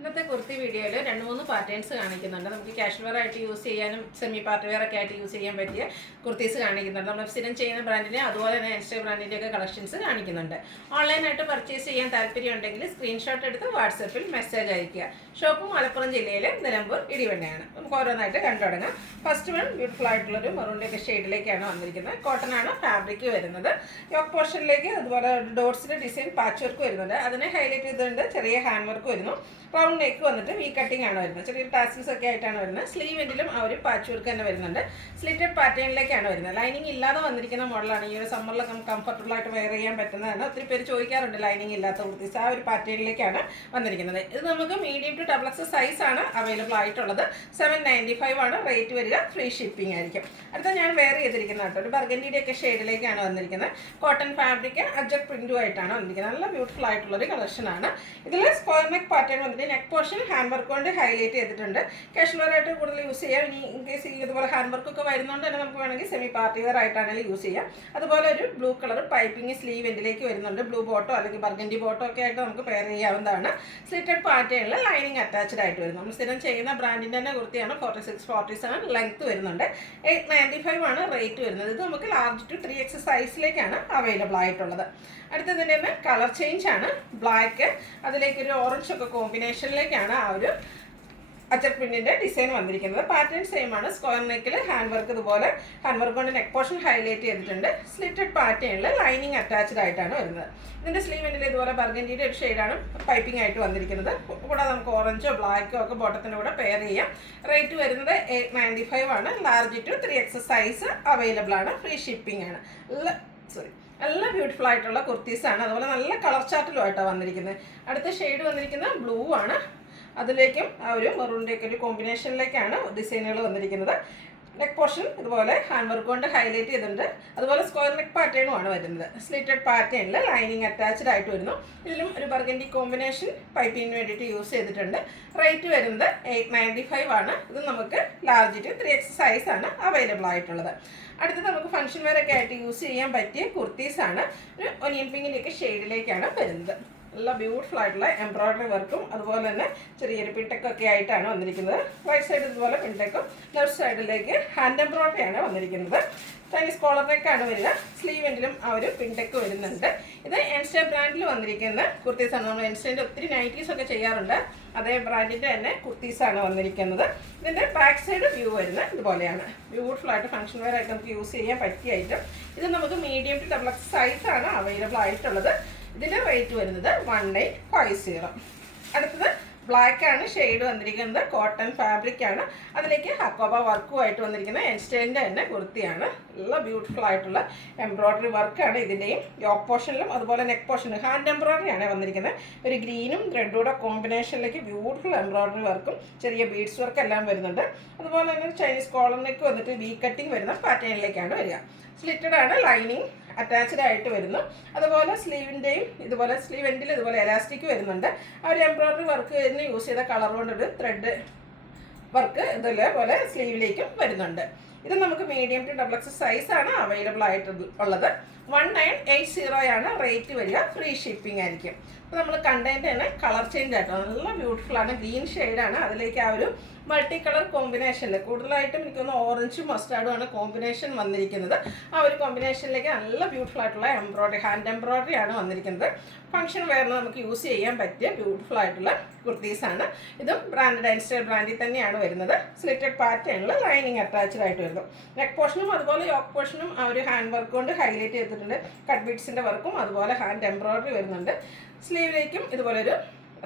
ഇന്നത്തെ കുർത്തി വീഡിയോയിൽ 2-3 പാറ്റേൺസ് കാണിക്കുന്നുണ്ട്. നമുക്ക് കാഷ്വൽ വെയർ ആയിട്ട് യൂസ് ചെയ്യാനും സെമി പാർട്ടി വെയർ ഒക്കെ ആയിട്ട് യൂസ് ചെയ്യാൻ പറ്റിയ കുർത്തീസ് കാണിക്കുന്നുണ്ട്. നമ്മൾ സ്ഥിരം ചെയ്യുന്ന ബ്രാൻഡിനെ അതുപോലെ തന്നെ എൻസ്റ്റേ ബ്രാൻഡിൻ്റെ ഒക്കെ കളക്ഷൻസ് കാണിക്കുന്നുണ്ട്. ഓൺലൈനായിട്ട് പർച്ചേസ് ചെയ്യാൻ താല്പര്യം ഉണ്ടെങ്കിൽ സ്ക്രീൻഷോട്ട് എടുത്ത് വാട്സപ്പിൽ മെസ്സേജ് അയയ്ക്കുക. ഷോപ്പ് മലപ്പുറം ജില്ലയിലെ നിലമ്പൂർ ഇടിവണ്ണയാണ്. നമുക്ക് ഓരോന്നായിട്ട് കണ്ടു തുടങ്ങാം. ഫസ്റ്റ് വൺ ബ്യൂട്ടിഫുൾ ആയിട്ടുള്ളൊരു മെറൂണിൻ്റെ ഷെയ്ഡിലേക്കാണ് വന്നിരിക്കുന്നത്. കോട്ടൺ ആണ് ഫാബ്രിക് വരുന്നത്. യോക്ക് പോർഷനിലേക്ക് അതുപോലെ ഡോട്ട്സിൻ്റെ ഡിസൈൻ പാച്ച് വർക്ക് വരുന്നുണ്ട്. അതിനെ ഹൈലൈറ്റ് ചെയ്തുകൊണ്ട് ചെറിയ ഹാൻഡ് വർക്ക് വരുന്നു. റൗണ്ട് നെക്ക് വന്നിട്ട് വി കട്ടിംഗ് ആണ് വരുന്നത്. ചെറിയൊരു ടാസിൽസ് ഒക്കെ ആയിട്ടാണ് വരുന്നത്. സ്ലീവ് എൻഡിലും ആ ഒരു പാച്ച് വർക്ക് തന്നെ വരുന്നുണ്ട്. സ്ലിറ്റഡ് പാറ്റേണിലേക്കാണ് വരുന്നത്. ലൈനിങ് ഇല്ലാതെ വന്നിരിക്കുന്ന മോഡലാണ്. ഈ ഒരു സമ്മറിലൊക്കെ കംഫർട്ടബിൾ ആയിട്ട് വെയർ ചെയ്യാൻ പറ്റുന്നതാണ്. ഒത്തിരി പേര് ചോദിക്കാറുണ്ട് ലൈനിങ് ഇല്ലാത്ത കുർത്തീസ്. ആ ഒരു പാറ്റേണിലേക്കാണ് വന്നിരിക്കുന്നത്. ഇത് നമുക്ക് മീഡിയം ടു XXL സൈസ് ആണ് അവൈലബിൾ ആയിട്ടുള്ളത്. 795 ആണ് റേറ്റ് വരിക. ഫ്രീ ഷിപ്പിംഗ് ആയിരിക്കും. അടുത്ത ഞാൻ വെയർ ചെയ്തിരിക്കുന്ന കേട്ടോ ഒരു ബർഗൻഡിയുടെ ഒക്കെ ഷെയ്ഡിലേക്കാണ് വന്നിരിക്കുന്നത്. കോട്ടൺ ഫാബ്രിക് അജക് പ്രിന്റും ആയിട്ടാണ് വന്നിരിക്കുന്നത്. നല്ല ബ്യൂട്ടിഫുൾ ആയിട്ടുള്ളൊരു കളക്ഷനാണ്. ഇതിൽ സ്ക്വയർ നെക്ക് പാറ്റേൺ വന്നിട്ട് നെക്ക് പോർഷൻ ഹാൻഡ് വർക്ക് കൊണ്ട് ഹൈലൈറ്റ് ചെയ്തിട്ടുണ്ട്. കാഷ്വൽ വെയർ ആയിട്ട് കൂടുതൽ യൂസ് ചെയ്യാം. ഇനി ഇൻ കേസ് ഇതുപോലെ ഹാൻഡ് വർക്ക് ഒക്കെ വരുന്നതുകൊണ്ട് തന്നെ നമുക്ക് വേണമെങ്കിൽ സെമി പാർട്ടി വെയർ ആയിട്ടാണെങ്കിലും യൂസ് ചെയ്യാം. അതുപോലെ ഒരു ബ്ലൂ കളർ പൈപ്പിംഗ് സ്ലീവ് എൻഡിലേക്ക് വരുന്നുണ്ട്. ബ്ലൂ ബോട്ടോ അല്ലെങ്കിൽ ബർഗൻഡി ബോട്ടോ ഒക്കെ ആയിട്ട് നമുക്ക് പെയർ ചെയ്യാവുന്നതാണ്. സ്ലിറ്റഡ് പാറ്റേണിൽ ലൈനിങ് അറ്റാച്ച്ഡ് ആയിട്ട് വരുന്നു. നമ്മൾ സ്ഥിരം ചെയ്യുന്ന ബ്രാൻഡിൻ്റെ തന്നെ കുർത്തിയാണ്. 46-47 ലെങ്ത് വരുന്നുണ്ട്. 895 ആണ് റേറ്റ് വരുന്നത്. ഇത് നമുക്ക് ലാർജ് ടു 3XL സൈസിലേക്കാണ് അവൈലബിൾ ആയിട്ടുള്ളത്. അടുത്തതിൻ്റെ തന്നെ കളർ ചേഞ്ച് ആണ്. ബ്ലാക്ക് അതിലേക്കൊരു ഓറഞ്ച് ഒക്കെ കോമ്പിനേഷനിലേക്കാണ് ആ ഒരു അച്ചർ പ്രിന്റിന്റെ ഡിസൈൻ വന്നിരിക്കുന്നത്. പാറ്റേൺ സെയിം ആണ്. സ്ക്വയർ നെക്കിൽ ഹാൻഡ് വർക്ക് ഇതുപോലെ ഹാൻഡ് വർക്ക് കൊണ്ട് നെക്ക് പോർഷൻ ഹൈലൈറ്റ് ചെയ്തിട്ടുണ്ട്. സ്ലിറ്റഡ് പാറ്റേണിൽ ലൈനിങ് അറ്റാച്ച്ഡ് ആയിട്ടാണ് വരുന്നത്. ഇതിന്റെ സ്ലീവ് എൻഡിൽ ഇതുപോലെ ബർഗൻഡിയുടെ ഒരു ഷെയ്ഡാണ് പൈപ്പിംഗ് ആയിട്ട് വന്നിരിക്കുന്നത്. കൂടാതെ നമുക്ക് ഓറഞ്ചോ ബ്ലാക്കോ ഒക്കെ ബോട്ടത്തിൻ്റെ കൂടെ പെയർ ചെയ്യാം. റേറ്റ് വരുന്നത് 895 ആണ്. Large to 3XL size available ആണ്. ഫ്രീ ഷിപ്പിംഗ് ആണ്. നല്ല ബ്യൂട്ടിഫുൾ ആയിട്ടുള്ള കുർത്തീസാണ്. അതുപോലെ നല്ല കളർ ചാർട്ടിലുമായിട്ടാണ് വന്നിരിക്കുന്നത്. അടുത്ത ഷെയ്ഡ് വന്നിരിക്കുന്നത് ബ്ലൂ ആണ്. അതിലേക്കും ആ ഒരു മെറൂണിൻ്റെയൊക്കെ ഒരു കോമ്പിനേഷനിലേക്കാണ് ഡിസൈനുകൾ വന്നിരിക്കുന്നത്. നെക്ക് പോർഷൻ ഇതുപോലെ ഹാൻഡ് വർക്ക് കൊണ്ട് ഹൈലൈറ്റ് ചെയ്തിട്ടുണ്ട്. അതുപോലെ സ്ക്വയർ നെക്ക് പാറ്റേണും ആണ് വരുന്നത്. സ്ലിറ്റഡ് പാറ്റേണിൽ ലൈനിങ് അറ്റാച്ച്ഡ് ആയിട്ട് വരുന്നു. ഇതിലും ഒരു ബർഗൻഡി കോമ്പിനേഷൻ പൈപ്പിങ്ങിന് വേണ്ടിയിട്ട് യൂസ് ചെയ്തിട്ടുണ്ട്. റേറ്റ് വരുന്നത് 895 ആണ്. ഇത് നമുക്ക് ലാർജ് ടു 3XL സൈസാണ് അവൈലബിൾ ആയിട്ടുള്ളത്. അടുത്തത് നമുക്ക് ഫംഗ്ഷൻ വെയർ ഒക്കെ ആയിട്ട് യൂസ് ചെയ്യാൻ പറ്റിയ കുർത്തീസാണ്. ഒരു ഒനിയൻ പിങ്കിൻ്റെയൊക്കെ ഷെയ്ഡിലേക്കാണ് വരുന്നത്. നല്ല ബ്യൂട്ടിഫുൾ ആയിട്ടുള്ള എംബ്രോയ്ഡറി വർക്കും അതുപോലെ തന്നെ ചെറിയൊരു പിൻടെക്കൊക്കെ ആയിട്ടാണ് വന്നിരിക്കുന്നത്. റൈറ്റ് സൈഡ് ഇതുപോലെ പിൻടെക്കും ലെഫ്റ്റ് സൈഡിലേക്ക് ഹാൻഡ് എംബ്രോയ്ഡറി ആണ് വന്നിരിക്കുന്നത്. ചൈനീസ് കോളർ നെക്കാണ് വരിക. സ്ലീവ് എൻഡിലും ആ ഒരു പിൻടെക്ക് വരുന്നുണ്ട്. ഇത് എൻസ്റ്റേ ബ്രാൻഡിൽ വന്നിരിക്കുന്ന കുർത്തീസാണ്. നമ്മൾ എൻസ്റ്റേൻ്റെ ഒത്തിരി നൈറ്റീസ് ഒക്കെ ചെയ്യാറുണ്ട്. അതേ ബ്രാൻഡിൻ്റെ തന്നെ കുർത്തീസാണ് വന്നിരിക്കുന്നത്. ഇതിൻ്റെ ബാക്ക് സൈഡ് വ്യൂ വരുന്നത് ഇതുപോലെയാണ്. ബ്യൂട്ടിഫുൾ ആയിട്ട് ഫംഗ്ഷൻ വെയർ ആയിട്ട് നമുക്ക് യൂസ് ചെയ്യാൻ പറ്റിയ ഐറ്റം. ഇത് നമുക്ക് മീഡിയം ടു XXL സൈസാണ് അവൈലബിൾ ആയിട്ടുള്ളത്. ഇതിൻ്റെ റേറ്റ് വരുന്നത് 1850. അടുത്തത് ബ്ലാക്ക് ആണ് ഷെയ്ഡ് വന്നിരിക്കുന്നത്. കോട്ടൺ ഫാബ്രിക് ആണ്. അതിലേക്ക് ഹക്കോബ വർക്കുമായിട്ട് വന്നിരിക്കുന്ന എൻസ്റ്റേൻ്റെ തന്നെ കുർത്തിയാണ്. നല്ല ബ്യൂട്ടിഫുൾ ആയിട്ടുള്ള എംബ്രോയ്ഡറി വർക്കാണ് ഇതിൻ്റെയും. യോക്ക് പോർഷനിലും അതുപോലെ നെക്ക് പോർഷനിലും ഹാൻഡ് എംബ്രോയ്ഡറി ആണ് വന്നിരിക്കുന്നത്. ഒരു ഗ്രീനും റെഡൂടെ കോമ്പിനേഷനിലേക്ക് ബ്യൂട്ടിഫുൾ എംബ്രോയ്ഡറി വർക്കും ചെറിയ ബീഡ്സ് വർക്ക് എല്ലാം വരുന്നുണ്ട്. അതുപോലെ തന്നെ ചൈനീസ് കോളർ നെക്ക് വന്നിട്ട് വി കട്ടിങ് വരുന്ന പാറ്റേണിലേക്കാണ് വരിക. സ്ലിറ്റഡ് ആണ്. ലൈനിങ് അറ്റാച്ച്ഡ് ആയിട്ട് വരുന്നു. അതുപോലെ സ്ലീവിൻ്റെയും ഇതുപോലെ സ്ലീവ് എൻഡിൽ ഇതുപോലെ എലാസ്റ്റിക് വരുന്നുണ്ട്. ആ ഒരു എംബ്രോയ്ഡറി വർക്ക് യൂസ് ചെയ്ത കളർ കൊണ്ടൊരു ത്രെഡ് വർക്ക് ഇതേപോലെ സ്ലീവിലേക്കും വരുന്നുണ്ട്. ഇത് നമുക്ക് മീഡിയം ടു XXL സൈസാണ് അവൈലബിൾ ആയിട്ടുള്ളത്. 1980 ആണ് റേറ്റ് വരിക. ഫ്രീ ഷിപ്പിംഗ് ആയിരിക്കും. അപ്പോൾ നമ്മൾ കണ്ടതിൻ്റെ തന്നെ കളർ ചേഞ്ച് ആയിട്ടോ നല്ല ബ്യൂട്ടിഫുൾ ആണ്. ഗ്രീൻ ഷെയ്ഡാണ്. അതിലേക്ക് ആ ഒരു മൾട്ടി കളർ കോമ്പിനേഷനിൽ കൂടുതലായിട്ടും എനിക്കൊന്ന് ഓറഞ്ചും മസ്റ്റാർഡും ആണ് കോമ്പിനേഷൻ വന്നിരിക്കുന്നത്. ആ ഒരു കോമ്പിനേഷനിലേക്ക് നല്ല ബ്യൂട്ടിഫുൾ ആയിട്ടുള്ള എംബ്രോയ്ഡറി ഹാൻഡ് എംബ്രോയ്ഡറി ആണ് വന്നിരിക്കുന്നത്. ഫംഗ്ഷൻ വെയറിന് നമുക്ക് യൂസ് ചെയ്യാൻ പറ്റിയ ബ്യൂട്ടിഫുൾ ആയിട്ടുള്ള കുർത്തീസാണ്. ഇതും ബ്രാൻഡ് എൻസ്റ്റേ ബ്രാൻഡിൽ തന്നെയാണ് വരുന്നത്. സ്ലിറ്റഡ് പാറ്റേണിൽ ലൈനിങ് അറ്റാച്ച്ഡ് ആയിട്ട് വരുന്നു. നെക്ക് പോർഷനും അതുപോലെ യോക്ക് പോർഷനും ആ ഒരു ഹാൻഡ് വർക്ക് കൊണ്ട് ഹൈലൈറ്റ് ചെയ്തിട്ടുണ്ട്. കട്ട് ബീഡ്സിൻ്റെ വർക്കും അതുപോലെ ഹാൻഡ് എംബ്രോയ്ഡറി വരുന്നുണ്ട്. സ്ലീവിലേക്കും ഇതുപോലെ ഒരു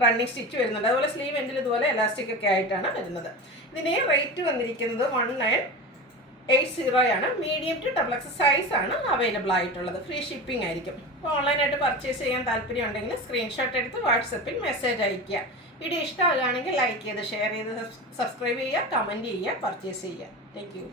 റണ്ണിങ് സ്റ്റിച്ച് വരുന്നുണ്ട്. അതുപോലെ സ്ലീവ് എൻഡിൽ ഇതുപോലെ എലാസ്റ്റിക് ഒക്കെ ആയിട്ടാണ് വരുന്നത്. ഇതിന് റേറ്റ് വന്നിരിക്കുന്നത് 1980 ആണ്. മീഡിയം ടു XXL സൈസാണ് അവൈലബിൾ ആയിട്ടുള്ളത്. ഫ്രീ ഷിപ്പിംഗ് ആയിരിക്കും. അപ്പോൾ ഓൺലൈനായിട്ട് പർച്ചേസ് ചെയ്യാൻ താല്പര്യം ഉണ്ടെങ്കിൽ സ്ക്രീൻഷോട്ട് എടുത്ത് വാട്സപ്പിൽ മെസ്സേജ് അയയ്ക്കുക. വീഡിയോ ഇഷ്ടമാകുകയാണെങ്കിൽ ലൈക്ക് ചെയ്ത് ഷെയർ ചെയ്ത് സബ്സ്ക്രൈബ് ചെയ്യുക, കമൻറ്റ് ചെയ്യുക, പർച്ചേസ് ചെയ്യുക. Thank you.